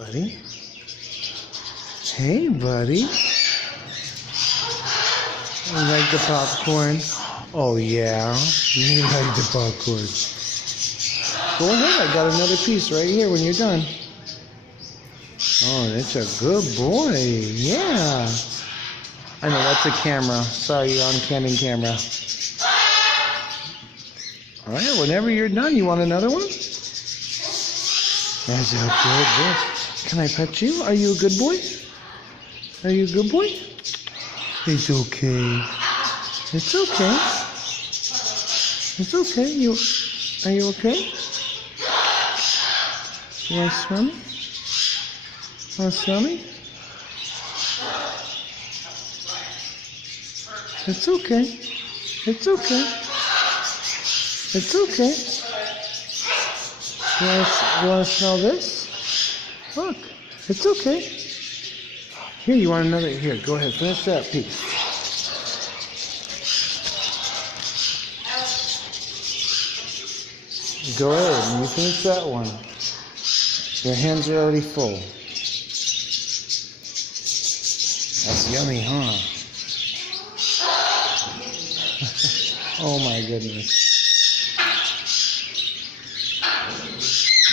Buddy? Hey, buddy. You like the popcorn? Oh, yeah. You like the popcorn. Go ahead. I got another piece right here when you're done. Oh, that's a good boy. Yeah. I know, that's a camera. Sorry, you're on candid camera. All right, whenever you're done, you want another one? That's a good boy. Can I pet you? Are you a good boy? Are you a good boy? It's okay. It's okay. It's okay. Are you okay? You want to smell me? Want to smell me? It's okay. It's okay. It's okay. You want to smell this? Look, it's okay. Here, you want another? Here, go ahead, finish that piece. Go ahead, you finish that one. Your hands are already full. That's yummy, huh? Oh my goodness.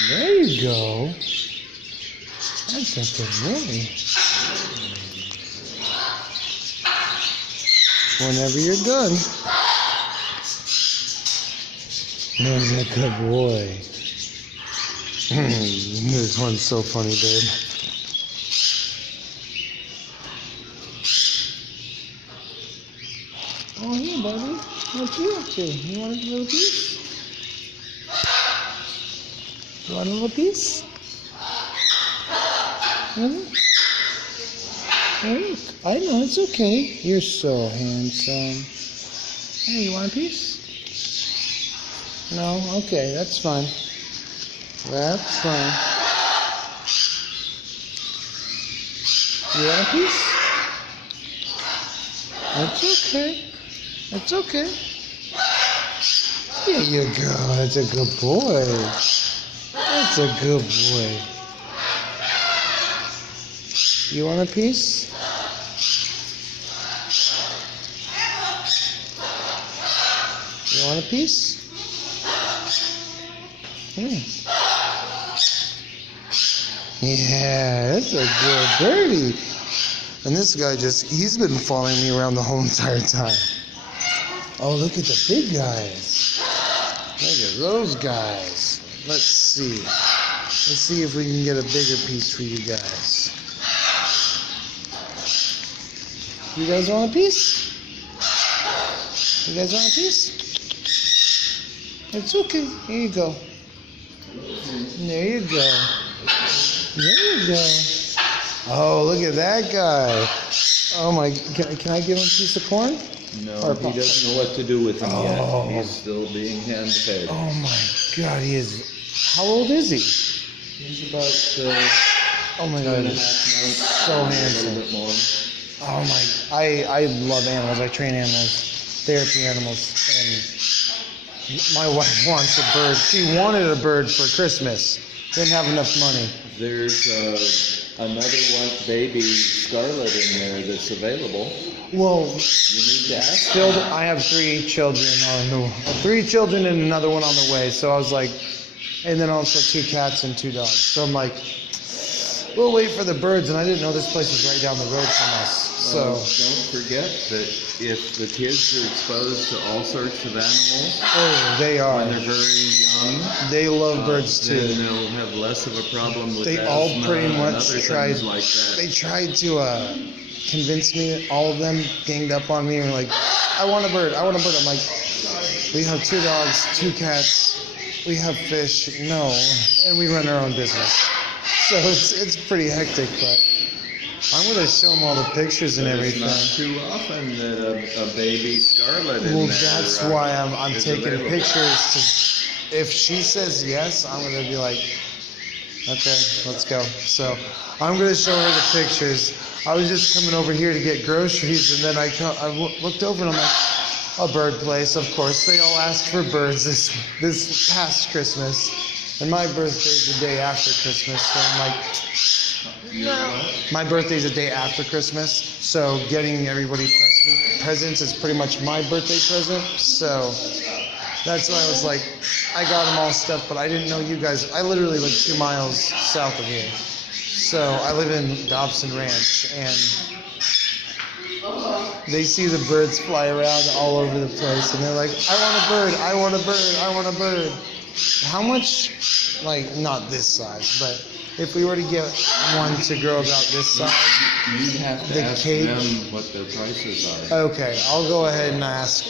There you go. That's a good boy. Whenever you're done. There's a good boy. This one's so funny, babe. Oh, hey, buddy. What you up to? You want a little piece? You want a little piece? I know, it's okay. You're so handsome. Hey, you want a piece? No? Okay, that's fine. That's fine. You want a piece? That's okay. That's okay. There you go. That's a good boy. That's a good boy. You want a piece? You want a piece? Yeah, that's a good birdie. And this guy he's been following me around the whole entire time. Oh, look at the big guys. Look at those guys. Let's see. Let's see if we can get a bigger piece for you guys. You guys want a piece? You guys want a piece? It's okay. Here you go. There you go. There you go. Oh, look at that guy. Oh my, can I give him a piece of corn? No, he doesn't know what to do with him yet. He's still being hand-fed. Oh my God, how old is he? He's about oh my God, 2.5 months. So handsome. A little bit more. Oh my, I love animals. I train animals, therapy animals, and my wife wants a bird. She wanted a bird for Christmas. Didn't have enough money. There's another one, baby scarlet in there that's available. Well, You need to ask. I have 3 children and another one on the way. So I was like, and then also 2 cats and 2 dogs. So I'm like, we'll wait for the birds. And I didn't know this place was right down the road from us. So Don't forget that if the kids are exposed to all sorts of animals they are. when they're very young, They love birds too. then they'll have less of a problem with They asthma all pretty and much other tried. things like that. They tried to convince me. All of them ganged up on me and were like, "I want a bird. I want a bird." I'm like, "We have 2 dogs, 2 cats. We have fish. No," and we run our own business. So it's pretty hectic, but I'm gonna show them all the pictures and But everything. it's not too often that a baby scarlet in Well, there, that's why I'm is taking available. pictures. If she says yes, I'm gonna be like, okay, let's go. So I'm gonna show her the pictures. I was just coming over here to get groceries, and then I looked over and I'm like, a bird place, of course. They all asked for birds this past Christmas, and my birthday's the day after Christmas, so I'm like, my birthday's a day after Christmas, so getting everybody presents is pretty much my birthday present. So that's why I was like, I got them all stuff, but I didn't know you guys. I literally live 2 miles south of here, so I live in Dobson Ranch, and they see the birds fly around all over the place, and they're like, I want a bird, I want a bird, I want a bird. How much, like, not this size, but if we were to get one to grow about this size, You'd have to ask them what their prices are. Okay, I'll go ahead and ask.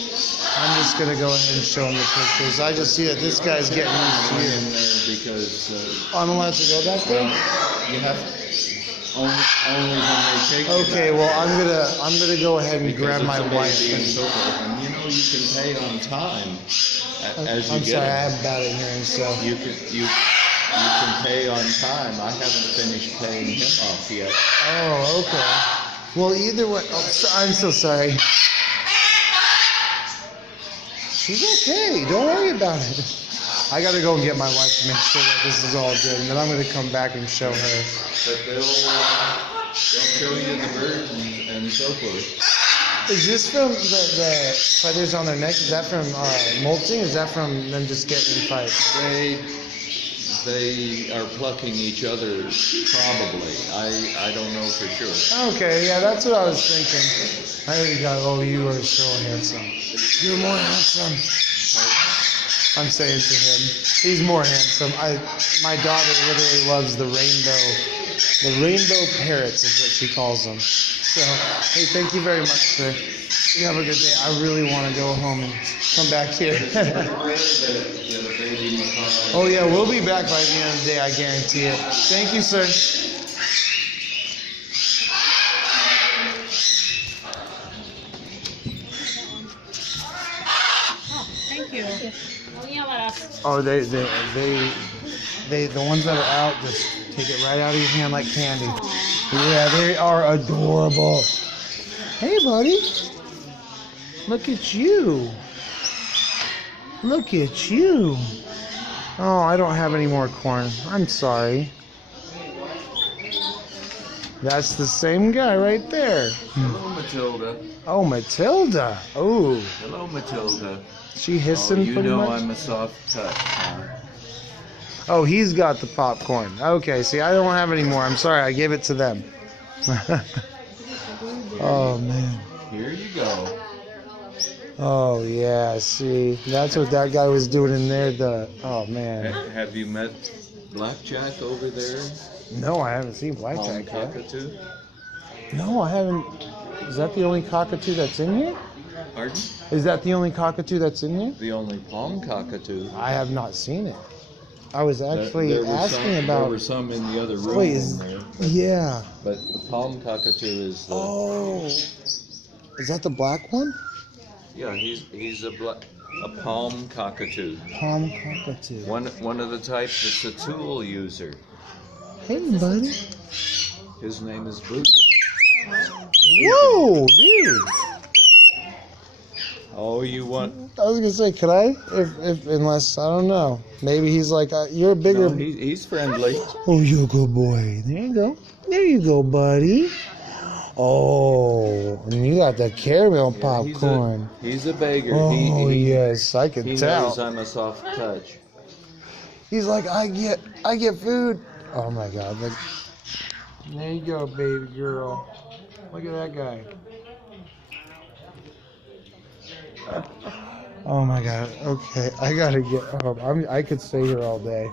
I'm just going to go ahead and show them the pictures. I just see that this guy's getting used to in you. there because I'm allowed to go back there? you have only when they take you Okay, back well, there. I'm gonna go ahead and Because grab my it's a wife. baby and so forth. And you know you can pay on time as you I'm get sorry, it. I have bad at hearing, so. You can pay on time. I haven't finished paying him off yet. Oh, okay. Well, either way, I'm so sorry. She's okay. Don't worry about it. I gotta go and get my wife to make sure that this is all good, and then I'm gonna come back and show her. But they'll show you the birds and so forth. Is this from the feathers on their neck? Is that from molting? Is that from them just getting in fights? They are plucking each other, probably. I don't know for sure. Okay, yeah, that's what I was thinking. There you go. Oh, you are so handsome. You're more handsome. I'm saying to him, he's more handsome. My daughter literally loves the rainbow parrots is what she calls them. So, hey, thank you very much, sir. You have a good day. I really want to go home and come back here. Oh yeah, we'll be back by the end of the day, I guarantee it. Thank you, sir. Thank you. Oh, they, the ones that are out, just take it right out of your hand like candy. Yeah, they are adorable. Hey, buddy. Look at you. Look at you. Oh, I don't have any more corn. I'm sorry. That's the same guy right there. Hello, Matilda. Oh, Matilda. Oh. Hello, Matilda. She hissing you pretty know much? I'm a soft touch, huh? Oh, he's got the popcorn. Okay, see, I don't have any more. I'm sorry, I gave it to them. Oh, man. Here you go. Oh, yeah, see. That's what that guy was doing in there. Oh, man. Have you met Blackjack over there? No, I haven't seen Blackjack yet. Cockatoo? No, I haven't. Is that the only cockatoo that's in here? Pardon? Is that the only cockatoo that's in here? The only palm cockatoo. I have not seen it. I was actually There were asking some, about... There were some in the other room. Wait, in there, yeah. but the palm cockatoo is the... Oh. Is that the black one? Yeah, he's a palm cockatoo. Palm cockatoo. One of the types that's a tool user. Hey, buddy. His name is Bujo. Whoa, dude. Oh, you want? I was gonna say, could I? If unless I don't know. Maybe he's like, you're a bigger. No, he's friendly. Oh, you're a good boy. There you go. There you go, buddy. Oh, and you got the caramel popcorn. He's a beggar. Oh, yes, I can he tell. knows I'm a soft touch. He's like, I get food. Oh my God! Look. There you go, baby girl. Look at that guy. Oh my God. Okay, I gotta get home. I could stay here all day.